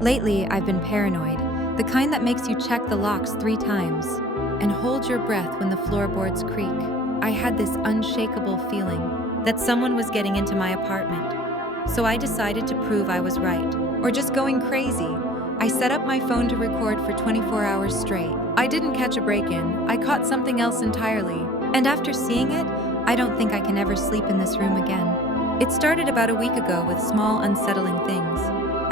Lately, I've been paranoid, the kind that makes you check the locks 3 times and hold your breath when the floorboards creak. I had this unshakable feeling that someone was getting into my apartment. So I decided to prove I was right, or just going crazy. I set up my phone to record for 24 hours straight. I didn't catch a break-in, I caught something else entirely. And after seeing it, I don't think I can ever sleep in this room again. It started about a week ago with small, unsettling things.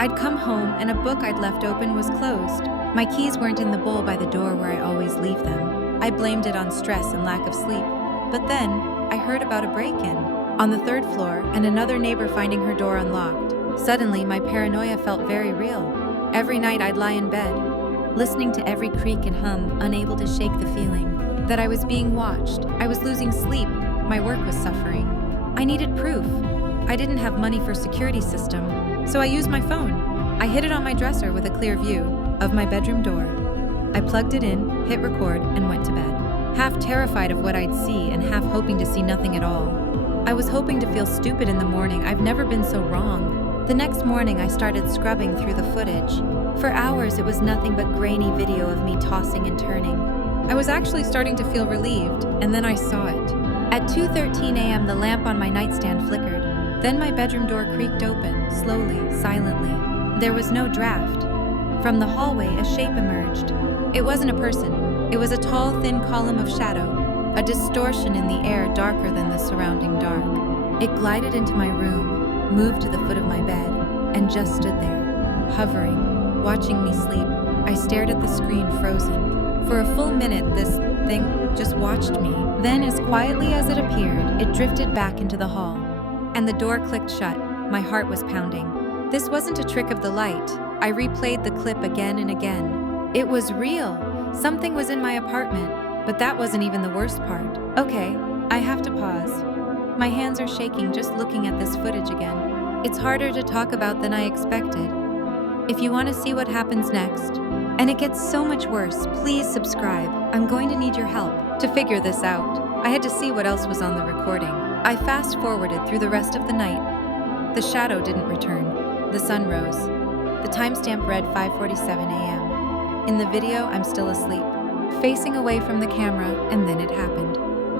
I'd come home and a book I'd left open was closed. My keys weren't in the bowl by the door where I always leave them. I blamed it on stress and lack of sleep. But then, I heard about a break-in on the 3rd floor and another neighbor finding her door unlocked. Suddenly, my paranoia felt very real. Every night I'd lie in bed, listening to every creak and hum, unable to shake the feeling that I was being watched. I was losing sleep. My work was suffering. I needed proof. I didn't have money for security system, so I used my phone. I hid it on my dresser with a clear view of my bedroom door. I plugged it in, hit record, and went to bed, half terrified of what I'd see and half hoping to see nothing at all. I was hoping to feel stupid in the morning. I've never been so wrong. The next morning, I started scrubbing through the footage. For hours, it was nothing but grainy video of me tossing and turning. I was actually starting to feel relieved, and then I saw it. At 2:13 a.m., the lamp on my nightstand flickered. Then my bedroom door creaked open, slowly, silently. There was no draft. From the hallway, a shape emerged. It wasn't a person. It was a tall, thin column of shadow, a distortion in the air darker than the surrounding dark. It glided into my room, moved to the foot of my bed, and just stood there, hovering, watching me sleep. I stared at the screen, frozen. For a full minute, this thing just watched me. Then, as quietly as it appeared, it drifted back into the hall, and the door clicked shut. My heart was pounding. This wasn't a trick of the light. I replayed the clip again and again. It was real. Something was in my apartment, but that wasn't even the worst part. Okay, I have to pause. My hands are shaking just looking at this footage again. It's harder to talk about than I expected. If you want to see what happens next, and it gets so much worse, please subscribe. I'm going to need your help to figure this out. I had to see what else was on the recording. I fast-forwarded through the rest of the night. The shadow didn't return. The sun rose. The timestamp read 5:47 a.m. In the video, I'm still asleep, facing away from the camera, and then it happened.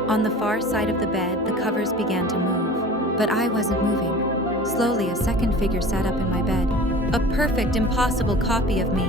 On the far side of the bed, the covers began to move, but I wasn't moving. Slowly, a second figure sat up in my bed. A perfect, impossible copy of me.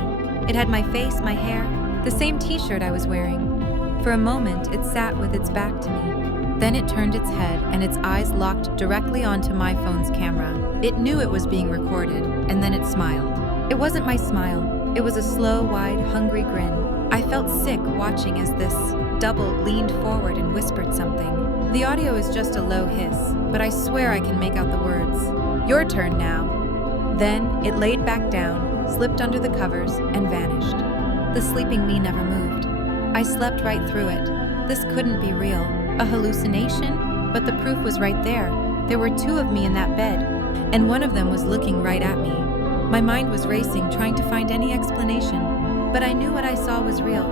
It had my face, my hair, the same t-shirt I was wearing. For a moment, it sat with its back to me. Then it turned its head, and its eyes locked directly onto my phone's camera. It knew it was being recorded, and then it smiled. It wasn't my smile. It was a slow, wide, hungry grin. I felt sick watching as this double leaned forward and whispered something. The audio is just a low hiss, but I swear I can make out the words. "Your turn now." Then it laid back down, slipped under the covers, and vanished. The sleeping me never moved. I slept right through it. This couldn't be real. A hallucination? But the proof was right there. There were 2 of me in that bed, and one of them was looking right at me. My mind was racing, trying to find any explanation, but I knew what I saw was real.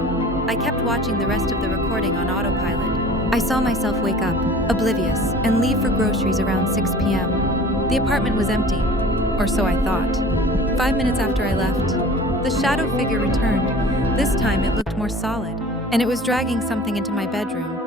I kept watching the rest of the recording on autopilot. I saw myself wake up, oblivious, and leave for groceries around 6 p.m. The apartment was empty, or so I thought. 5 minutes after I left, the shadow figure returned. This time it looked more solid, and it was dragging something into my bedroom.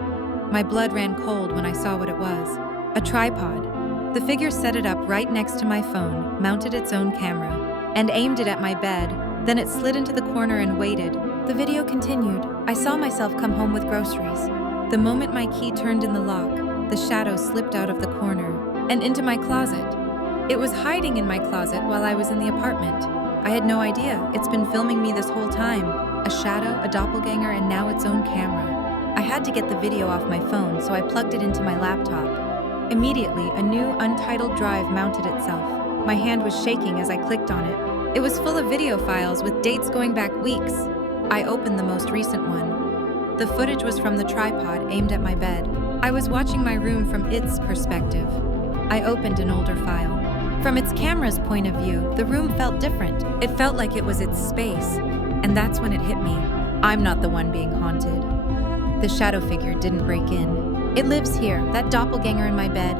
My blood ran cold when I saw what it was. A tripod. The figure set it up right next to my phone, mounted its own camera, and aimed it at my bed. Then it slid into the corner and waited. The video continued. I saw myself come home with groceries. The moment my key turned in the lock, the shadow slipped out of the corner and into my closet. It was hiding in my closet while I was in the apartment. I had no idea. It's been filming me this whole time. A shadow, a doppelganger, and now its own camera. I had to get the video off my phone, so I plugged it into my laptop. Immediately, a new untitled drive mounted itself. My hand was shaking as I clicked on it. It was full of video files with dates going back weeks. I opened the most recent one. The footage was from the tripod aimed at my bed. I was watching my room from its perspective. I opened an older file. From its camera's point of view, the room felt different. It felt like it was its space, and that's when it hit me. I'm not the one being haunted. The shadow figure didn't break in. It lives here, that doppelganger in my bed.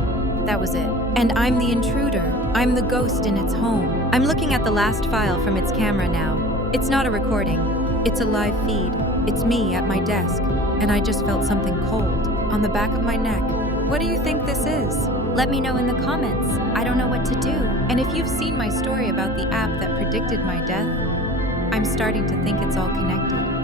That was it. And I'm the intruder. I'm the ghost in its home. I'm looking at the last file from its camera now. It's not a recording. It's a live feed. It's me at my desk, and I just felt something cold on the back of my neck. What do you think this is? Let me know in the comments. I don't know what to do. And if you've seen my story about the app that predicted my death, I'm starting to think it's all connected.